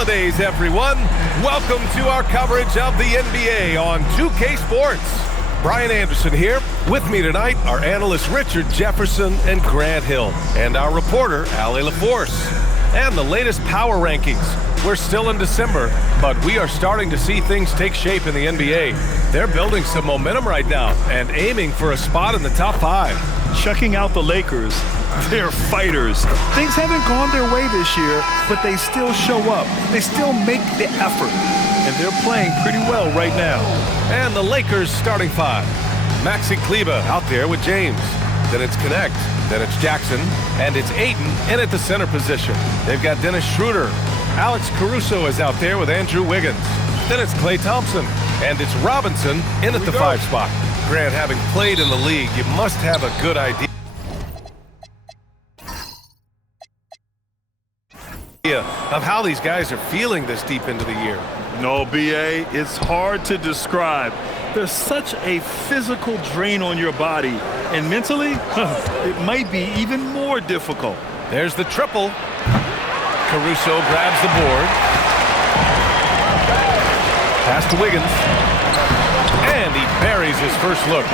holidays, everyone. Welcome to our coverage of the NBA on 2K Sports. Brian Anderson here. With me tonight are analysts Richard Jefferson and Grant Hill, and our reporter, Allie LaForce. And the latest power rankings. We're still in December, but we are starting to see things take shape in the NBA. They're building some momentum right now and aiming for a spot in the top 5. Checking out the Lakers. They're fighters. Things haven't gone their way this year, but they still show up. They still make the effort, and they're playing pretty well right now. And the Lakers starting 5. Maxi Kleber out there with James. Then it's Connect. Then it's Jackson. And it's Ayton in at the center position. They've got Dennis Schroeder. Alex Caruso is out there with Andrew Wiggins. Then it's Klay Thompson. And it's Robinson in at the 5 spot. Grant, having played in the league, you must have a good idea of how these guys are feeling this deep into the year. No, B.A., it's hard to describe. There's such a physical drain on your body, and mentally, it might be even more difficult. There's the triple. Caruso grabs the board. Pass to Wiggins. And he buries his first look.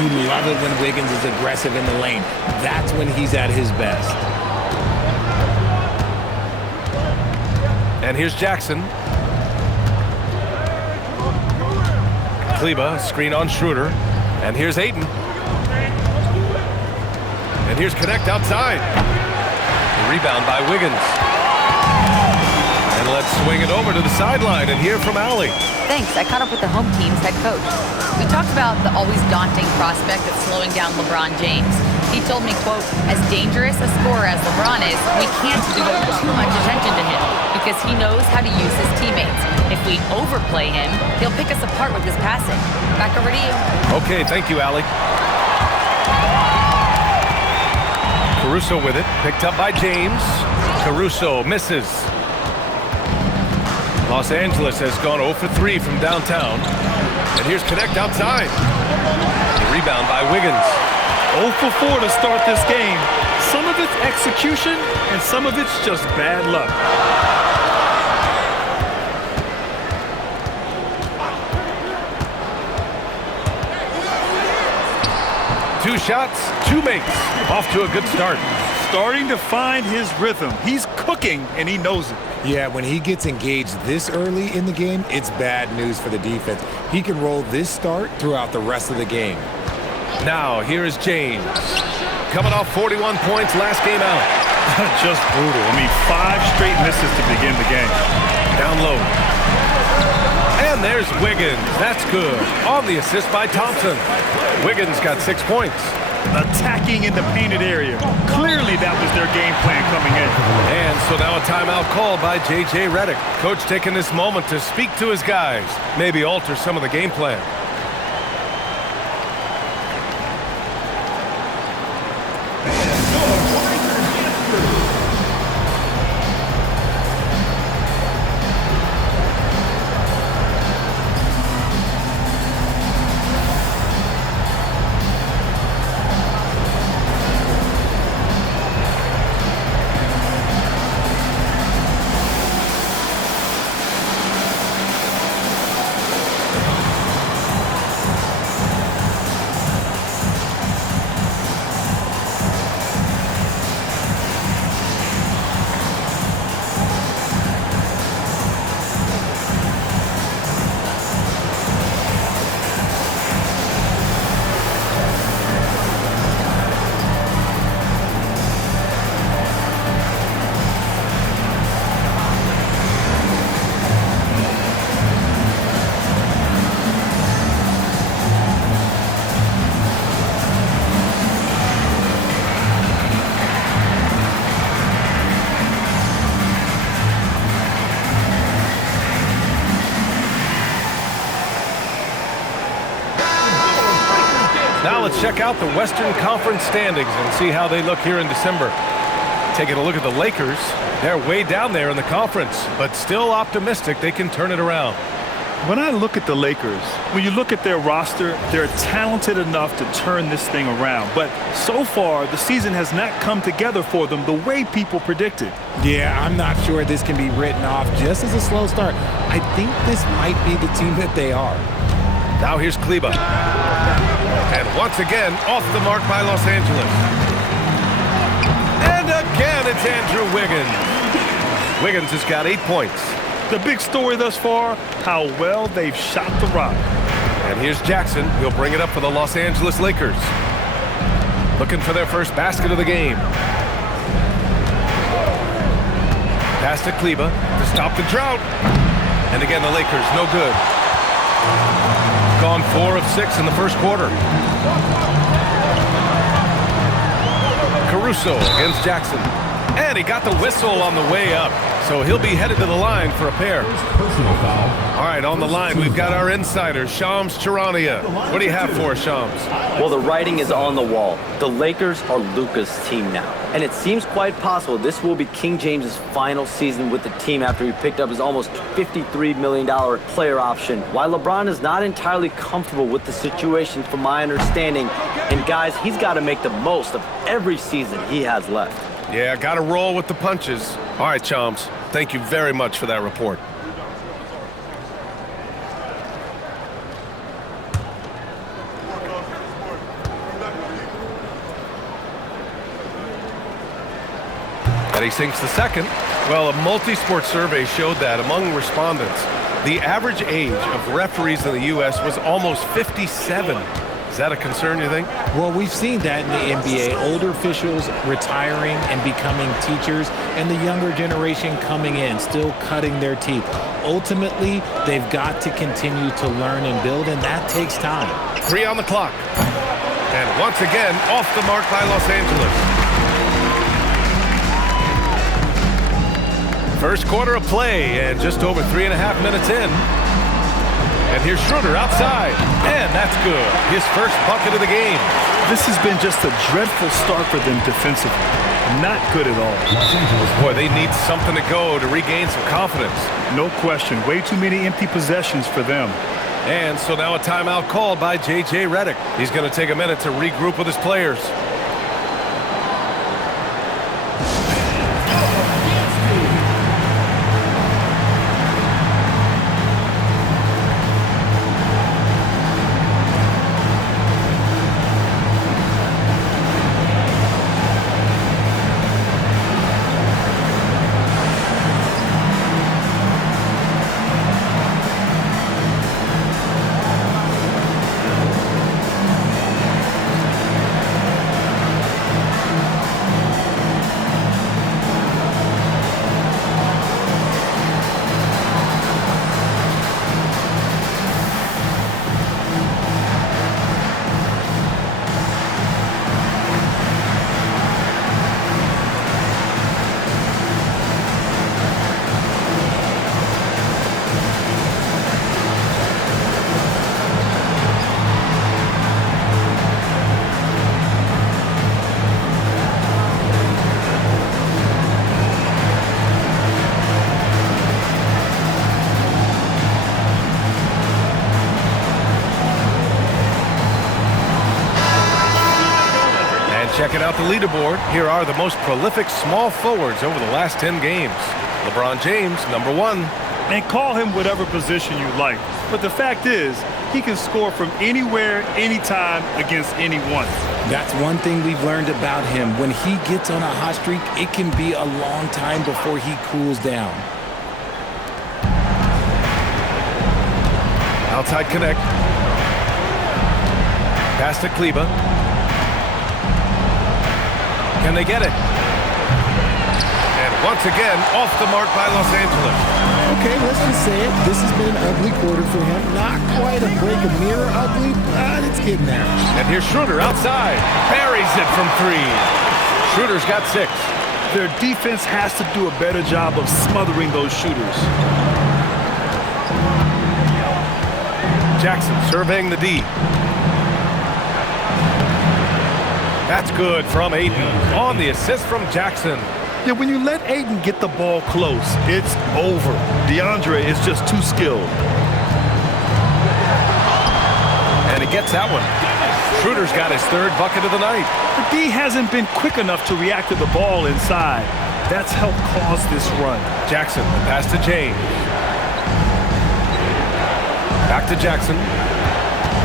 You love it when Wiggins is aggressive in the lane. That's when he's at his best. And here's Jackson. Kleber, screen on Schroeder. And here's Ayton. And here's Connect outside. The rebound by Wiggins. And let's swing it over to the sideline and hear from Allie. Thanks. I caught up with the home team's head coach. We talked about the always daunting prospect of slowing down LeBron James. He told me, quote, as dangerous a scorer as LeBron is, we can't devote too much attention to him because he knows how to use his teammates. If we overplay him, he'll pick us apart with his passing. Back over to you. Okay, thank you, Allie. Caruso with it, picked up by James. Caruso misses. Los Angeles has gone 0 for 3 from downtown. And here's Connect outside. The rebound by Wiggins. 0 for 4 to start this game. Some of it's execution, and some of it's just bad luck. Two shots, 2 makes. Off to a good start. Starting to find his rhythm. He's cooking, and he knows it. Yeah, when he gets engaged this early in the game, it's bad news for the defense. He can roll this start throughout the rest of the game. Now, here is James. Coming off 41 points last game out. Just brutal. I mean, 5 straight misses to begin the game. Down low. And there's Wiggins. That's good. On the assist by Thompson. Wiggins got 6 points. Attacking in the painted area. Clearly that was their game plan coming in. And so now a timeout called by J.J. Redick. Coach taking this moment to speak to his guys. Maybe alter some of the game plan. Now let's check out the Western Conference standings and see how they look here in December. Taking a look at the Lakers, they're way down there in the conference, but still optimistic they can turn it around. When I look at the Lakers, when you look at their roster, they're talented enough to turn this thing around. But so far, the season has not come together for them the way people predicted. Yeah, I'm not sure this can be written off just as a slow start. I think this might be the team that they are. Now here's Kleba. And once again, off the mark by Los Angeles. And again, it's Andrew Wiggins. Wiggins has got 8 points. The big story thus far, how well they've shot the rock. And here's Jackson. He'll bring it up for the Los Angeles Lakers. Looking for their first basket of the game. Pass to Kleba to stop the drought. And again, the Lakers, no good. Gone 4 of 6 in the first quarter. Caruso against Jackson. And he got the whistle on the way up. So he'll be headed to the line for a pair. All right, on the line, we've got our insider, Shams Charania. What do you have for us, Shams? Well, the writing is on the wall. The Lakers are Luka's team now. And it seems quite possible this will be King James's final season with the team after he picked up his almost $53 million player option. While LeBron is not entirely comfortable with the situation from my understanding, and guys, he's got to make the most of every season he has left. Yeah, got to roll with the punches. All right, Shams, thank you very much for that report. And he sinks the second. Well, a multi-sport survey showed that among respondents, the average age of referees in the U.S. was almost 57. Is that a concern, you think? Well, we've seen that in the NBA. Older officials retiring and becoming teachers, and the younger generation coming in, still cutting their teeth. Ultimately, they've got to continue to learn and build, and that takes time. 3 on the clock. And once again, off the mark by Los Angeles. First quarter of play, and just over 3.5 minutes in. And here's Schroeder outside, and that's good. His first bucket of the game. This has been just a dreadful start for them defensively. Not good at all. Boy, they need something to go to regain some confidence. No question. Way too many empty possessions for them. And so now a timeout called by J.J. Redick. He's going to take a minute to regroup with his players. Checking out the leaderboard, here are the most prolific small forwards over the last 10 games. LeBron James, number 1. And call him whatever position you like. But the fact is, he can score from anywhere, anytime, against anyone. That's one thing we've learned about him. When he gets on a hot streak, it can be a long time before he cools down. Outside connect. Pass to Kleba. Can they get it? And once again, off the mark by Los Angeles. Okay, let's just say it. This has been an ugly quarter for him. Not quite a break of mirror ugly, but it's getting there. And here's Schroeder outside. Buries it from 3. Schroeder's got 6. Their defense has to do a better job of smothering those shooters. Jackson surveying the D. That's good from Ayton on the assist from Jackson. Yeah, when you let Ayton get the ball close, it's over. DeAndre is just too skilled. And he gets that one. Schroeder's got his third bucket of the night. The D hasn't been quick enough to react to the ball inside. That's helped cause this run. Jackson, pass to James. Back to Jackson.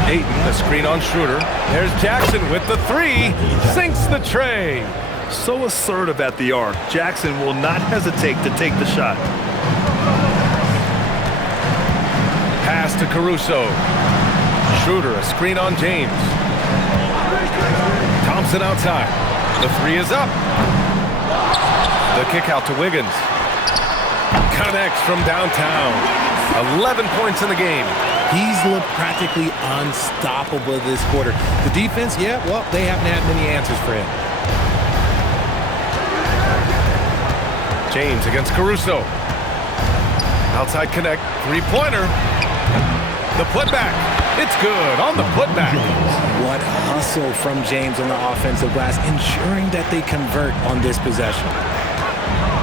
Ayton, the screen on Schroeder. There's Jackson with the three. Sinks the tray. So assertive at the arc. Jackson will not hesitate to take the shot. Pass to Caruso. Schroeder, a screen on James. Thompson outside. The three is up. The kick out to Wiggins. Connects from downtown. 11 points in the game. He's looked practically unstoppable this quarter. The defense, yeah, well, they haven't had many answers for him. James against Caruso. Outside connect. Three-pointer. The putback. It's good on the putback. What hustle from James on the offensive glass, ensuring that they convert on this possession.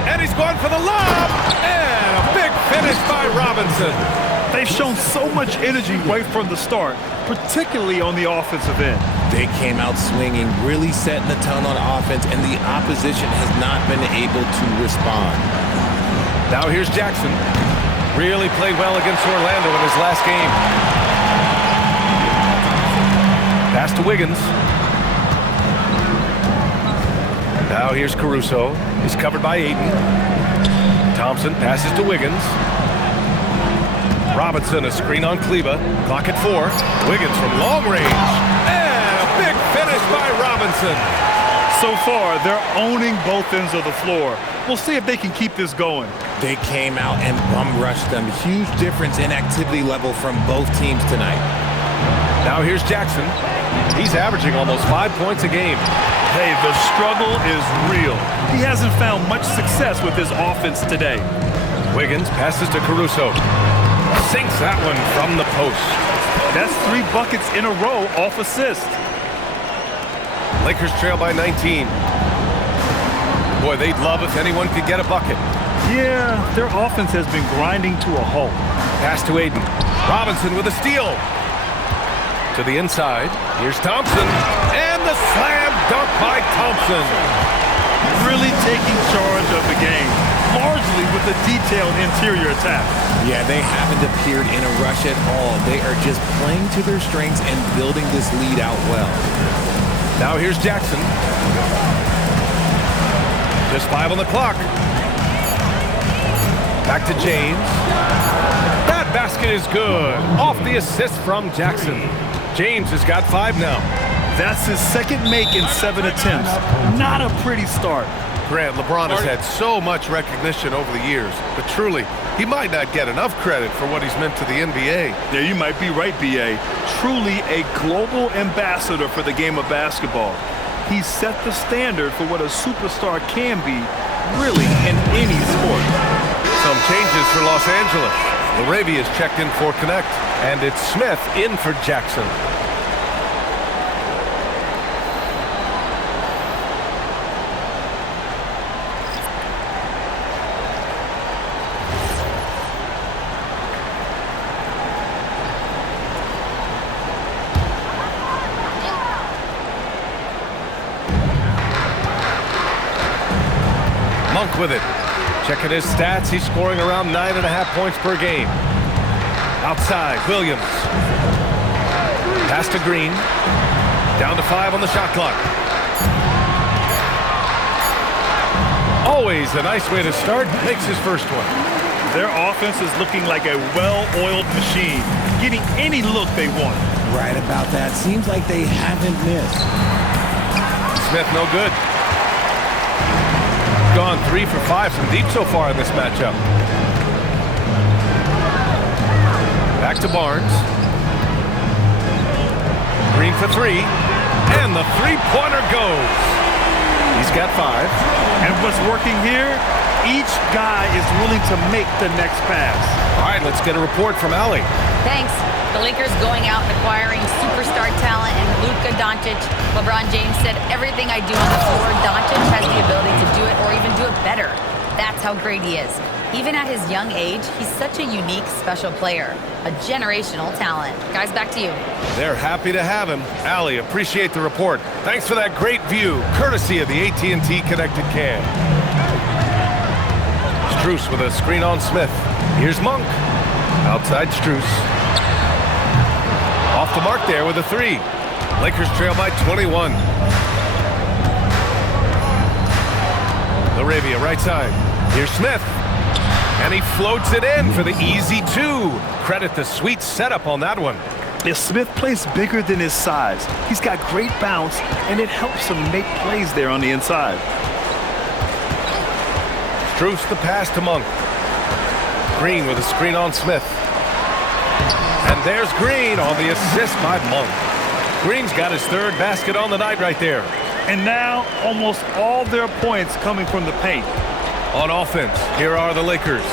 And he's going for the lob. And a big finish by Robinson. They've shown so much energy right from the start, particularly on the offensive end. They came out swinging, really setting the tone on offense, and the opposition has not been able to respond. Now here's Jackson. Really played well against Orlando in his last game. Pass to Wiggins. Now here's Caruso. He's covered by Ayton. Thompson passes to Wiggins. Robinson, a screen on Kleba. Clock at 4. Wiggins from long range. And a big finish by Robinson. So far, they're owning both ends of the floor. We'll see if they can keep this going. They came out and bum-rushed them. Huge difference in activity level from both teams tonight. Now here's Jackson. He's averaging almost 5 points a game. Hey, the struggle is real. He hasn't found much success with his offense today. Wiggins passes to Caruso. Sinks that one from the post. That's 3 buckets in a row off assist. Lakers trail by 19. Boy, they'd love if anyone could get a bucket. Yeah, their offense has been grinding to a halt. Pass to Ayton. Robinson with a steal. To the inside. Here's Thompson. And the slam dunk by Thompson. Really taking charge of the game, largely with a detailed interior attack. Yeah, they haven't appeared in a rush at all. They are just playing to their strengths and building this lead out well. Now here's Jackson. Just 5 on the clock. Back to James. That basket is good. Off the assist from Jackson. James has got 5 now. That's his second make in 7 attempts. Not a pretty start. Grant, LeBron has had so much recognition over the years, but truly, he might not get enough credit for what he's meant to the NBA. Yeah, you might be right, B.A. Truly a global ambassador for the game of basketball. He's set the standard for what a superstar can be, really, in any sport. Some changes for Los Angeles. Laravia's checked in for Connect, and it's Smith in for Jackson. Monk with it. Checking his stats, he's scoring around 9.5 points per game. Outside, Williams. Pass to Green. Down to 5 on the shot clock. Always a nice way to start. Makes his first one. Their offense is looking like a well-oiled machine, getting any look they want. Right about that. Seems like they haven't missed. Smith no good. Gone 3 for 5 from deep so far in this matchup. Back to Barnes. Green for 3. And the three-pointer goes. He's got 5. And what's working here, each guy is willing to make the next pass. All right, let's get a report from Allie. Thanks. The Lakers going out and acquiring superstar talent in Luka Doncic. LeBron James said, everything I do on the floor, Doncic has the ability to do it or even do it better. That's how great he is. Even at his young age, he's such a unique, special player, a generational talent. Guys, back to you. They're happy to have him. Allie, appreciate the report. Thanks for that great view, courtesy of the AT&T Connected Cam. Strus with a screen on Smith. Here's Monk. Outside Strus. Off the mark there with a 3. Lakers trail by 21. Laravia right side. Here's Smith. And he floats it in for the easy 2. Credit the sweet setup on that one. If Smith plays bigger than his size, he's got great bounce, and it helps him make plays there on the inside. Strus the pass to Monk. Green with a screen on Smith. And there's Green on the assist by Monk. Green's got his 3rd basket on the night right there. And now almost all their points coming from the paint. On offense, here are the Lakers.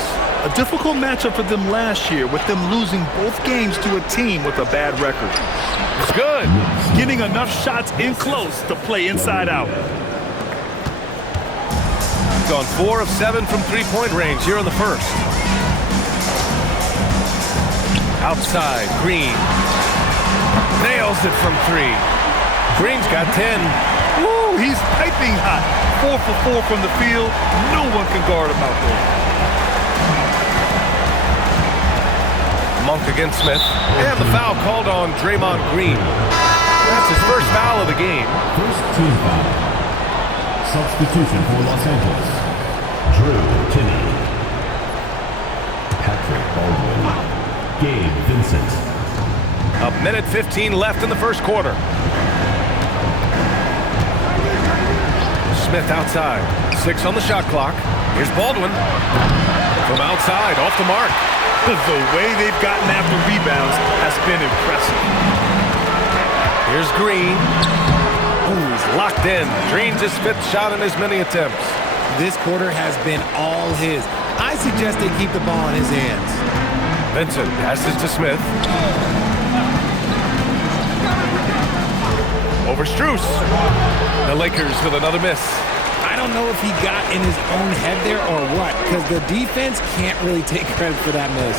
A difficult matchup for them last year, with them losing both games to a team with a bad record. It's good. Getting enough shots in close to play inside out. Gone 4 of 7 from three-point range here in the first. Outside, Green. Nails it from 3. Green's got 10. Woo, he's piping hot. 4 for 4 from the field. No one can guard him out there. Monk against Smith. And the foul called on Draymond Green. That's his first foul of the game. First team foul. Substitution for Los Angeles. Drew Timme. Patrick Baldwin. Gabe Vincent. A minute 15 left in the first quarter. Smith outside. 6 on the shot clock. Here's Baldwin. From outside, off the mark. The way they've gotten after rebounds has been impressive. Here's Green. Ooh, he's locked in. Dreams his 5th shot in as many attempts. This quarter has been all his. I suggest they keep the ball in his hands. Vincent passes to Smith. Over Strus. The Lakers with another miss. I don't know if he got in his own head there or what, because the defense can't really take credit for that miss.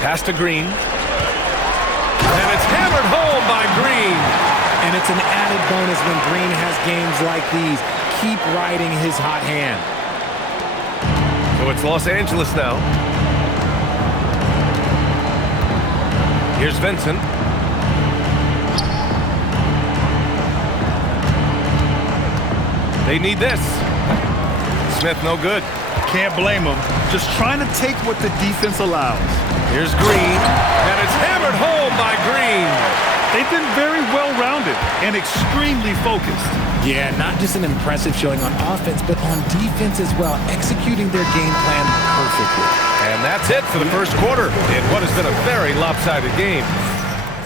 Pass to Green. And it's hammered home by Green. And it's an added bonus when Green has games like these. Keep riding his hot hand. So it's Los Angeles now. Here's Vincent. They need this. Smith no good. Can't blame him. Just trying to take what the defense allows. Here's Green. And it's hammered home by Green. They've been very well-rounded and extremely focused. Yeah, not just an impressive showing on offense, but on defense as well, executing their game plan perfectly. And that's it for the first quarter in what has been a very lopsided game.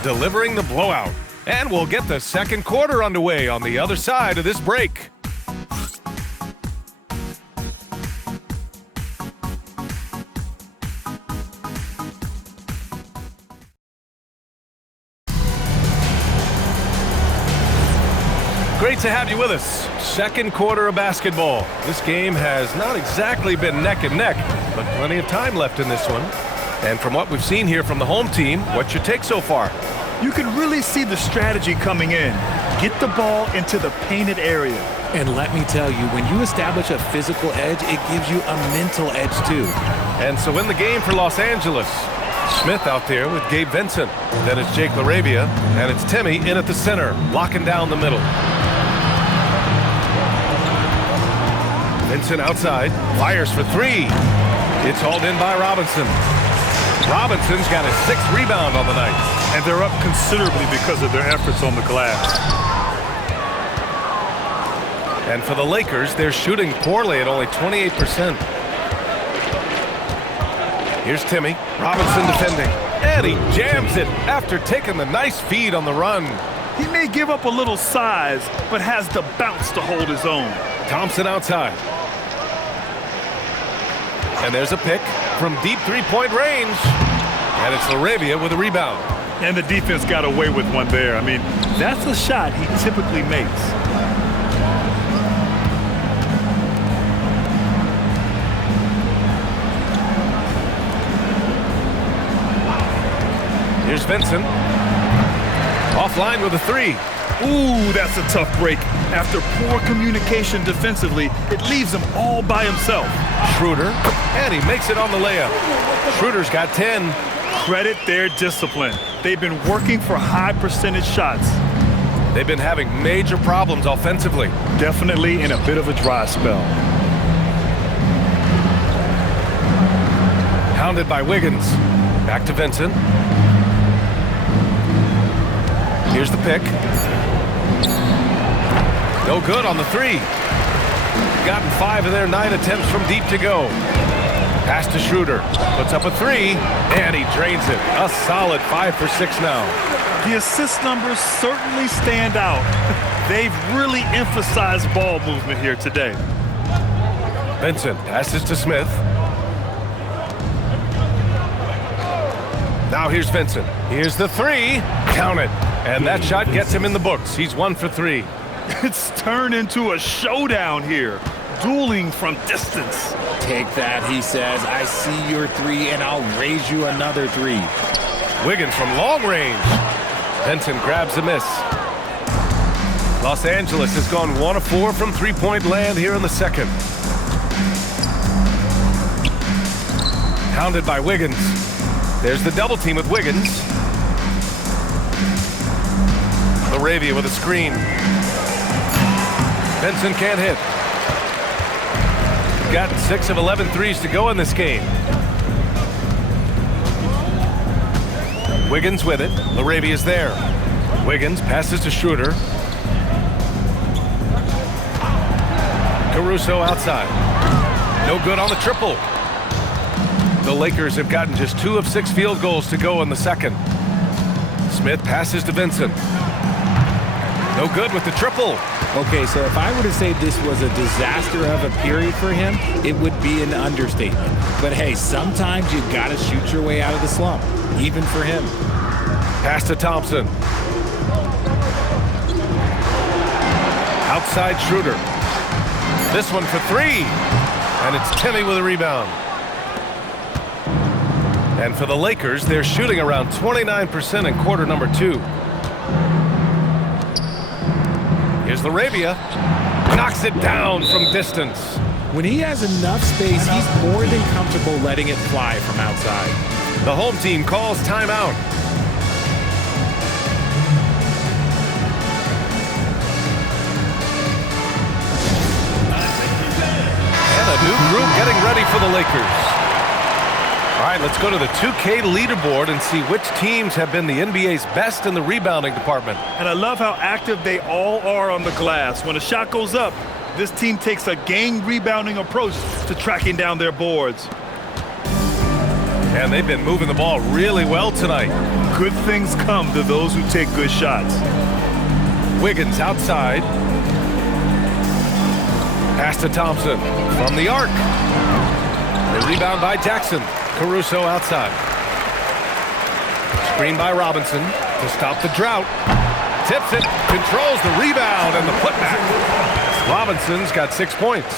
Delivering the blowout. And we'll get the second quarter underway on the other side of this break. Great to have you with us. Second quarter of basketball. This game has not exactly been neck and neck, but plenty of time left in this one. And from what we've seen here from the home team, what's your take so far? You can really see the strategy coming in. Get the ball into the painted area. And let me tell you, when you establish a physical edge, it gives you a mental edge too. And so in the game for Los Angeles, Smith out there with Gabe Vincent. Then it's Jake Laravia, and it's Timme in at the center, locking down the middle. Vincent outside, fires for 3. It's hauled in by Robinson. Robinson's got his 6th rebound on the night. And they're up considerably because of their efforts on the glass. And for the Lakers, they're shooting poorly at only 28%. Here's Timme. Robinson defending. And he jams it after taking the nice feed on the run. He may give up a little size, but has the bounce to hold his own. Thompson outside. And there's a pick from deep three-point range. And it's Laravia with a rebound. And the defense got away with one there. I mean, that's a shot he typically makes. Vincent. Offline with a three. Ooh, that's a tough break. After poor communication defensively, it leaves him all by himself. Schroeder, and he makes it on the layup. Schroeder's got 10. Credit their discipline. They've been working for high percentage shots. They've been having major problems offensively. Definitely in a bit of a dry spell. Hounded by Wiggins. Back to Vincent. Here's the pick. No good on the three. Gotten 5 of their 9 attempts from deep to go. Pass to Schroeder. Puts up a three, and he drains it. A solid 5 for 6 now. The assist numbers certainly stand out. They've really emphasized ball movement here today. Vincent passes to Smith. Now here's Vincent. Here's the three. Count it. And that shot gets him in the books. He's 1 for 3. It's turned into a showdown here. Dueling from distance. Take that, he says. I see your three, and I'll raise you another 3. Wiggins from long range. Vincent grabs a miss. Los Angeles has gone 1 of 4 from three-point land here in the second. Hounded by Wiggins. There's the double team with Wiggins. Laravia with a screen. Vincent can't hit. Got 6 of 11 threes to go in this game. Wiggins with it. Laravia's there. Wiggins passes to Schroeder. Caruso outside. No good on the triple. The Lakers have gotten just 2 of 6 field goals to go in the second. Smith passes to Vincent. No good with the triple. Okay, so if I were to say this was a disaster of a period for him, it would be an understatement. But hey, sometimes you gotta shoot your way out of the slump, even for him. Pass to Thompson. Outside Schroeder. This one for 3. And it's Timmy with a rebound. And for the Lakers, they're shooting around 29% in quarter number 2. Here's Laravia. Knocks it down from distance. When he has enough space, he's more than comfortable letting it fly from outside. The home team calls timeout. And a new group getting ready for the Lakers. All right, let's go to the 2K leaderboard and see which teams have been the NBA's best in the rebounding department. And I love how active they all are on the glass. When a shot goes up, this team takes a game rebounding approach to tracking down their boards. And they've been moving the ball really well tonight. Good things come to those who take good shots. Wiggins outside. Pass to Thompson from the arc. The rebound by Jackson. Caruso outside. Screen by Robinson to stop the drought. Tips it, controls the rebound and the putback. Robinson's got 6 points.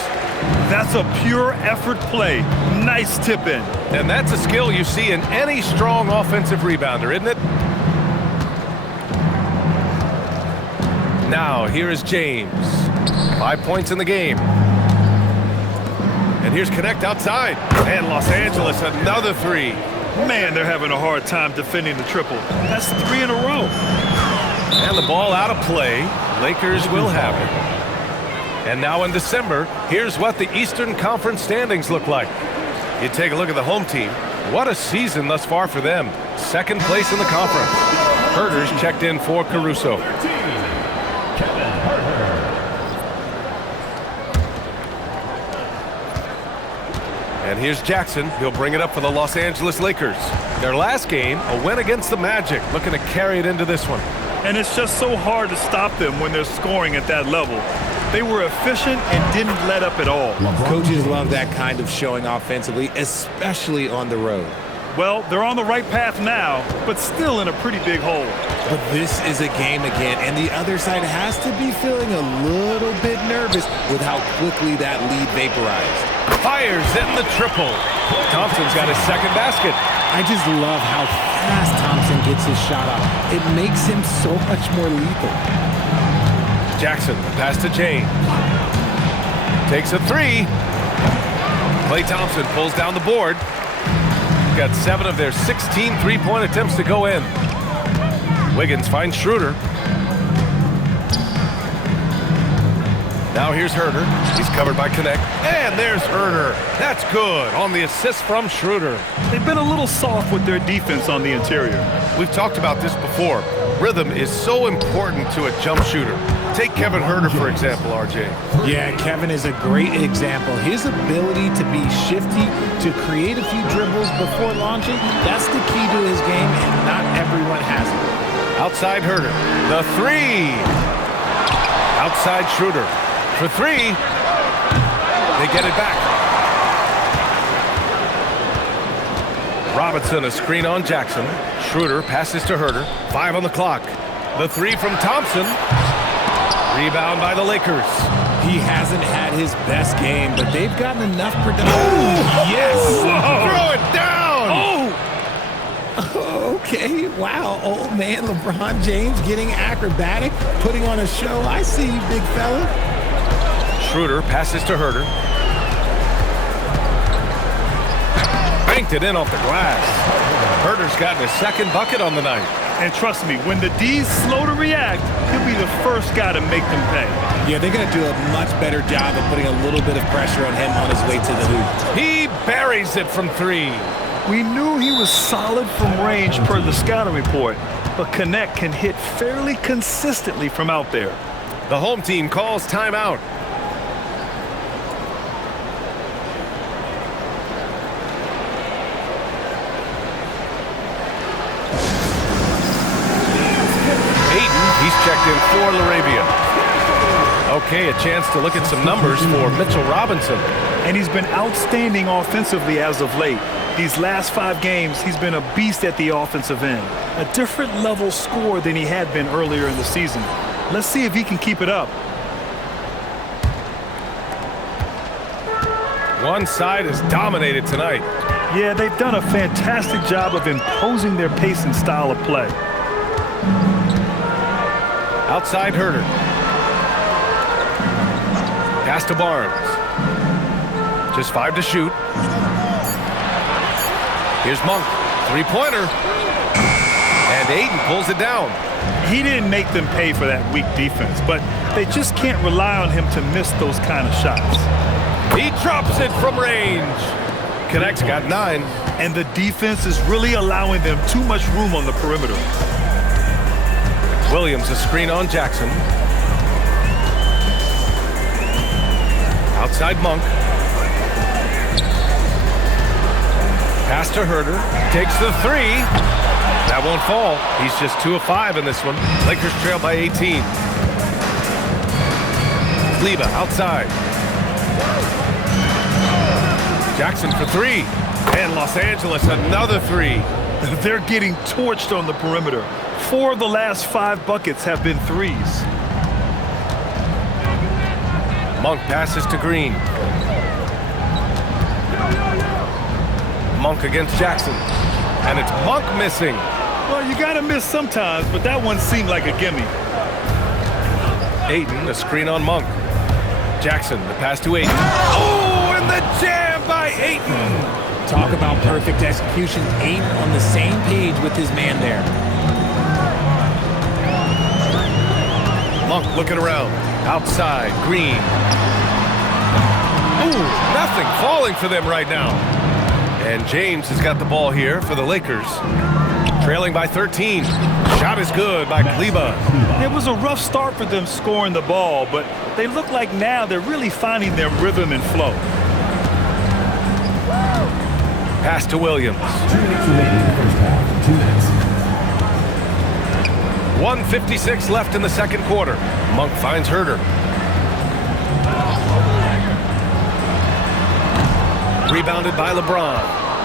That's a pure effort play. Nice tip in. And that's a skill you see in any strong offensive rebounder, isn't it? Now, here is James. 5 points in the game. And here's Connect outside. And Los Angeles, another 3. Man, they're having a hard time defending the triple. That's 3 in a row. And the ball out of play. Lakers will have it. And now in December, here's what the Eastern Conference standings look like. You take a look at the home team. What a season thus far for them. 2nd place in the conference. Herter's checked in for Caruso. And here's Jackson. He'll bring it up for the Los Angeles Lakers. Their last game, a win against the Magic, looking to carry it into this one. And it's just so hard to stop them when they're scoring at that level. They were efficient and didn't let up at all. Coaches love that kind of showing offensively, especially on the road. Well, they're on the right path now, but still in a pretty big hole. But this is a game again, and the other side has to be feeling a little bit nervous with how quickly that lead vaporized. Fires in the triple. Thompson's got his 2nd basket. I just love how fast Thompson and gets his shot off. It makes him so much more lethal. Jackson, pass to James. Takes a three. Klay Thompson pulls down the board. Got 7 of their 16 three-point attempts to go in. Wiggins finds Schroeder. Now here's Herder. He's covered by Connect. And there's Herder. That's good on the assist from Schroeder. They've been a little soft with their defense on the interior. We've talked about this before. Rhythm is so important to a jump shooter. Take Kevin Herder, for example, RJ. Yeah, Kevin is a great example. His ability to be shifty, to create a few dribbles before launching, that's the key to his game, and not everyone has it. Outside Herder. The three. Outside Schroeder. For three. They get it back. Robinson, a screen on Jackson. Schroeder passes to Herder. 5 on the clock. The three from Thompson. Rebound by the Lakers. He hasn't had his best game, but they've gotten enough production. Oh, yes! Throw it down! Oh! Okay, wow. Old man LeBron James getting acrobatic, putting on a show. I see you, big fella. Schroeder passes to Herder. Banked it in off the glass. Herder's gotten his second bucket on the night. And trust me, when the D's slow to react, he'll be the first guy to make them pay. Yeah, they're going to do a much better job of putting a little bit of pressure on him on his way to the hoop. He buries it from 3. We knew he was solid from range per the scouting report, but Connect can hit fairly consistently from out there. The home team calls timeout. He's checked in for LaRavia. Okay, a chance to look at some numbers for Mitchell Robinson. And he's been outstanding offensively as of late. These last 5 games, he's been a beast at the offensive end. A different level scorer than he had been earlier in the season. Let's see if he can keep it up. One side is dominated tonight. Yeah, they've done a fantastic job of imposing their pace and style of play. Outside Herder. Pass to Barnes. Just 5 to shoot. Here's Monk. 3-pointer. And Ayton pulls it down. He didn't make them pay for that weak defense, but they just can't rely on him to miss those kind of shots. He drops it from range. Connect's got 9. And the defense is really allowing them too much room on the perimeter. Williams, a screen on Jackson. Outside Monk. Pass to Herder. Takes the 3. That won't fall. He's just 2 of 5 in this one. Lakers trail by 18. Kleba outside. Jackson for 3. And Los Angeles another 3. They're getting torched on the perimeter. 4 of the last 5 buckets have been 3s. Monk passes to Green. Monk against Jackson. And it's Monk missing. Well, you got to miss sometimes, but that one seemed like a gimme. Ayton, a screen on Monk. Jackson, the pass to Ayton. Oh, and the jam by Ayton. Talk about perfect execution. Ayton on the same page with his man there. Monk looking around. Outside, Green. Ooh, nothing falling for them right now. And James has got the ball here for the Lakers. Trailing by 13. Shot is good by Kleba. It was a rough start for them scoring the ball, but they look like now they're really finding their rhythm and flow. Pass to Williams. 2 minutes remaining in the first half. 2 minutes. 1:56 left in the second quarter. Monk finds Herder. Rebounded by LeBron.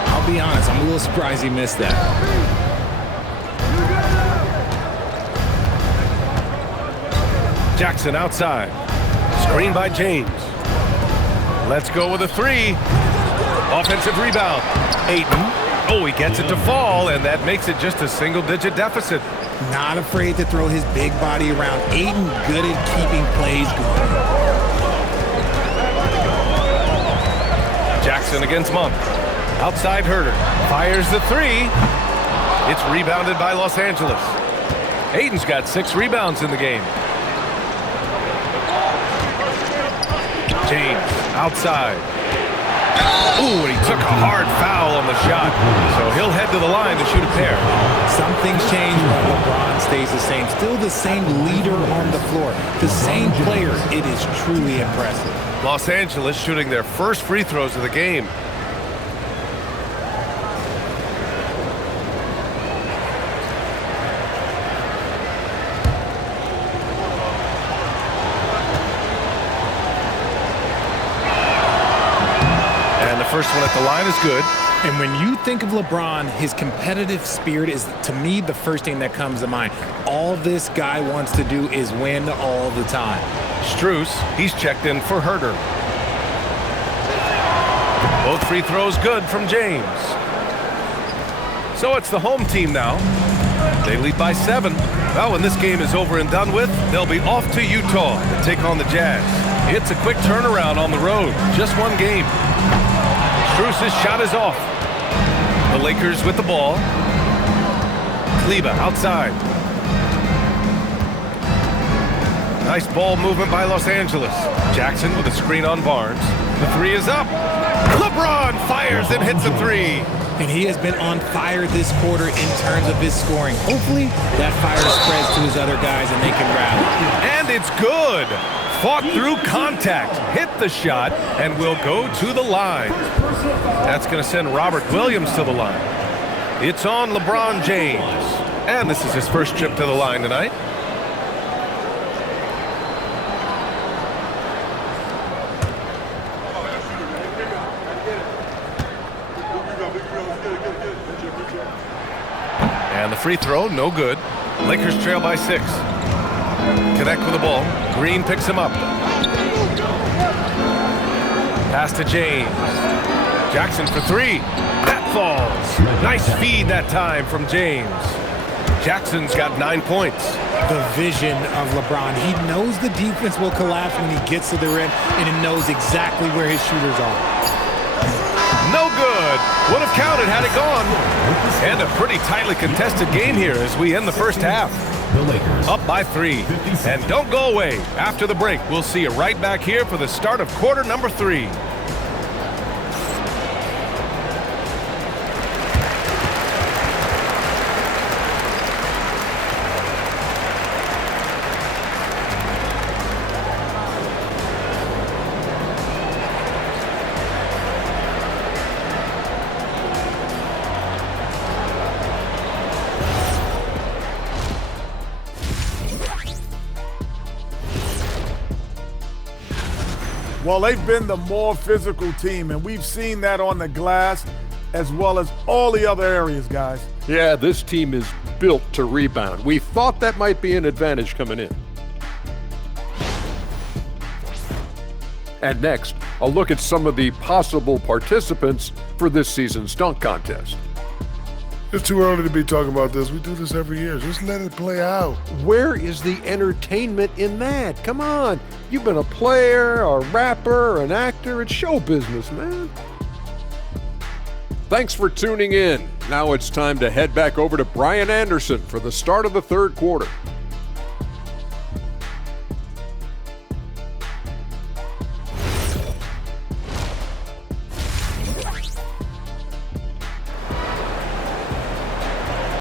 I'll be honest, I'm a little surprised he missed that. Jackson outside. Screen by James. Let's go with a 3. Offensive rebound. Ayton Oh, he gets it to fall, and that makes it just a single-digit deficit. Not afraid to throw his big body around. Ayton good at keeping plays going. Jackson against Monk. Outside Herter. Fires the three. It's rebounded by Los Angeles. Ayton's got 6 rebounds in the game. James outside. Ooh, and he took a hard foul on the shot. So he'll head to the line to shoot a pair. Some things change when LeBron stays the same. Still the same leader on the floor. The same player. It is truly impressive. Los Angeles shooting their first free throws of the game. First one at the line is good. And when you think of LeBron, his competitive spirit is, to me, the first thing that comes to mind. All this guy wants to do is win all the time. Strus, he's checked in for Herter. Both free throws good from James. So it's the home team now. They lead by 7. Well, when this game is over and done with, they'll be off to Utah to take on the Jazz. It's a quick turnaround on the road. Just one game. Strus's shot is off. The Lakers with the ball. Kleba outside. Nice ball movement by Los Angeles. Jackson with a screen on Barnes. The three is up. LeBron fires and hits a three. And he has been on fire this quarter in terms of his scoring. Hopefully, that fire spreads to his other guys and they can rally. And it's good. Fought through contact, hit the shot, and will go to the line. That's going to send Robert Williams to the line. It's on LeBron James. And this is his first trip to the line tonight. And the free throw, no good. Lakers trail by 6. Connect with the ball. Green picks him up. Pass to James. Jackson for 3. That falls. Nice feed that time from James. Jackson's got 9 points. The vision of LeBron. He knows the defense will collapse when he gets to the rim, and he knows exactly where his shooters are. No good. Would have counted had it gone. And a pretty tightly contested game here as we end the first half. The Lakers Up by 3. And don't go away. After the break, we'll see you right back here for the start of quarter number 3. Well, they've been the more physical team, and we've seen that on the glass as well as all the other areas, guys. Yeah, this team is built to rebound. We thought that might be an advantage coming in. And next, a look at some of the possible participants for this season's dunk contest. It's too early to be talking about this. We do this every year. Just let it play out. Where is the entertainment in that? Come on. You've been a player, a rapper, an actor. It's show business, man. Thanks for tuning in. Now it's time to head back over to Brian Anderson for the start of the third quarter.